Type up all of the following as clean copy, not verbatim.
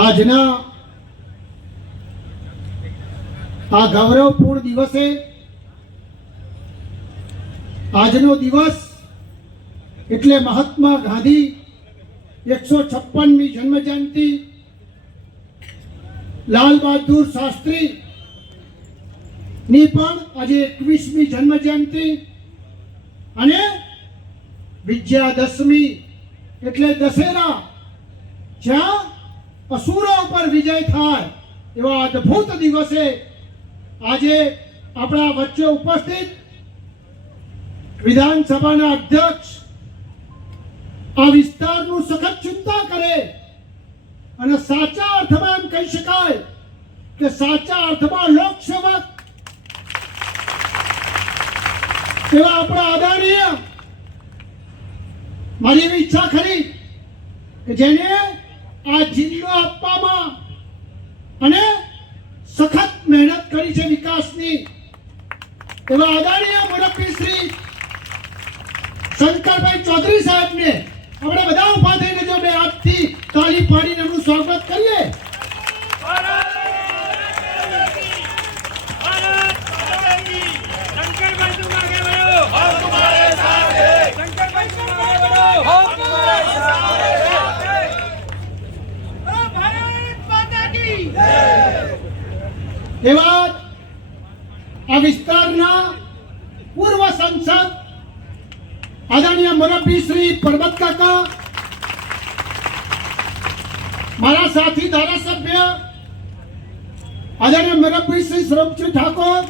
આજના આ ગૌરવપૂર્ણ દિવસે આજનો દિવસ એટલે મહાત્મા ગાંધી 156મી જન્મ જયંતિ, લાલ બહાદુર શાસ્ત્રી ની પણ આજે 21મી જન્મ જયંતિ અને વિજયાદશમી એટલે દશેરા, જ્યાં અસુરો પર વિજય થાય એવા અદ્ભુત દિવસે આજે આપણા વચ્ચે ઉપસ્થિત વિધાનસભાના અધ્યક્ષ આ વિસ્તારનું સખત ચિંતા કરે અને સાચા અર્થમાં એમ કહી શકાય કે સાચા અર્થમાં લોકસેવક એવા આપણા આદરણીય, મારી એવી ઈચ્છા ખરી કે જેને આ જિલ્લો આપવામાં અને સખત મહેનત કરી છે વિકાસની, એવા આદરણીય મુરબ્બી શ્રી શંકરભાઈ ચૌધરી સાહેબને આપણે બધા ઉભા થઈને જો બે હાથથી તાળી પાડીને એનું સ્વાગત કરીએ. એવા આ વિસ્તારના પૂર્વ સંસદ આદરણીય મુરબ્બી શ્રી પરબત કાકા, મારા સાથી ધારાસભ્ય આદરણીય મુરબ્બી શ્રી સરબજી ઠાકોર,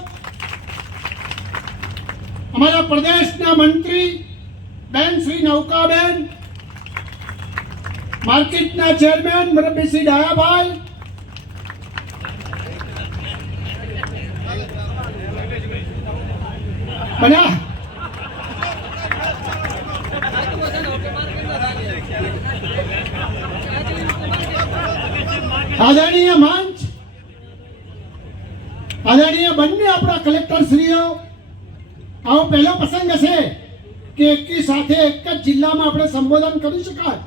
અમારા પ્રદેશના મંત્રી બેન શ્રી નૌકાબેન, માર્કેટના ચેરમેન મુરબ્બી શ્રી ડાયાભાઈ, બન્યા આદરણીય મંચ, આદરણીય બંને આપણા કલેક્ટર શ્રીઓ, આવો પહેલો પ્રસંગ હશે કે એકી સાથે એક જ જિલ્લામાં આપણે સંબોધન કરી શકાય.